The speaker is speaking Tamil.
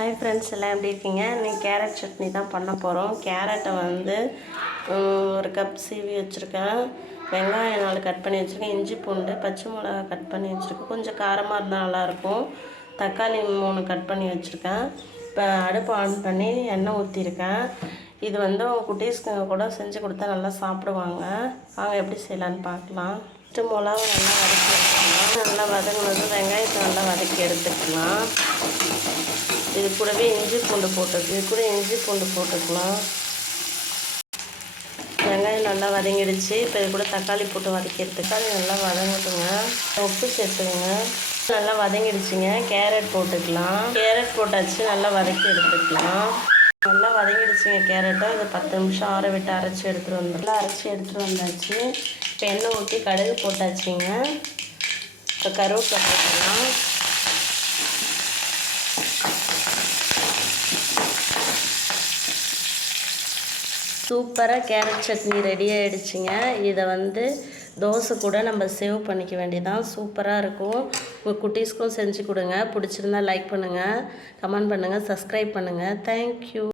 ஹாய் ஃப்ரெண்ட்ஸ், எல்லாம் எப்படி இருக்கீங்க? இன்றைக்கி கேரட் சட்னி தான் பண்ண போகிறோம். கேரட்டை வந்து ஒரு கப் சீவி வச்சுருக்கேன். வெங்காயம் 4 கட் பண்ணி வச்சுருக்கேன். இஞ்சி பூண்டு பச்சை மிளகா கட் பண்ணி வச்சுருக்கேன். கொஞ்சம் காரமாக இருந்தால் நல்லாயிருக்கும். தக்காளி 3 கட் பண்ணி வச்சுருக்கேன். இப்போ அடுப்பு ஆன் பண்ணி எண்ணெய் ஊற்றிருக்கேன். இது வந்து குட்டீஸ்க்கு கூட செஞ்சு கொடுத்தா நல்லா சாப்பிடுவாங்க. வாங்க எப்படி செய்யலான்னு பார்க்கலாம். ஃபஸ்ட்டு மிளகா நல்லா வதக்கி எடுத்துக்கலாம். நல்லா வதங்கினதும் வெங்காயத்தை நல்லா வதக்கி எடுத்துக்கலாம். இது கூடவே இஞ்சி பூண்டு போட்டுக்கலாம். வெங்காயம் நல்லா வதங்கிடுச்சு. இப்போ இது கூட தக்காளி போட்டு வதக்கி தக்காளி நல்லா வதங்கட்டுங்க. உப்பு சேர்த்துங்க. நல்லா வதங்கிடுச்சுங்க. கேரட் போட்டுக்கலாம். கேரட் போட்டாச்சு, நல்லா வதக்கி எடுத்துக்கலாம். நல்லா வதங்கிடுச்சுங்க கேரட்டை. இது 10 நிமிஷம் ஆற விட்டு அரைச்சி எடுத்துகிட்டு வந்தாச்சு. இப்போ எண்ணெய் ஊற்றி கடுகு போட்டாச்சுங்க. இப்போ கருவேப்பிலை போட்டுக்கலாம். சூப்பராக கேரட் சட்னி ரெடி ஆகிடுச்சிங்க. இதை வந்து தோசை கூட நம்ம சேவ் பண்ணிக்க வேண்டியதான். சூப்பராக இருக்கும். உங்கள் குட்டீஸ்க்கும் செஞ்சு கொடுங்க. பிடிச்சிருந்தா லைக் பண்ணுங்கள், கமெண்ட் பண்ணுங்கள், சப்ஸ்கிரைப் பண்ணுங்கள். தேங்க்யூ.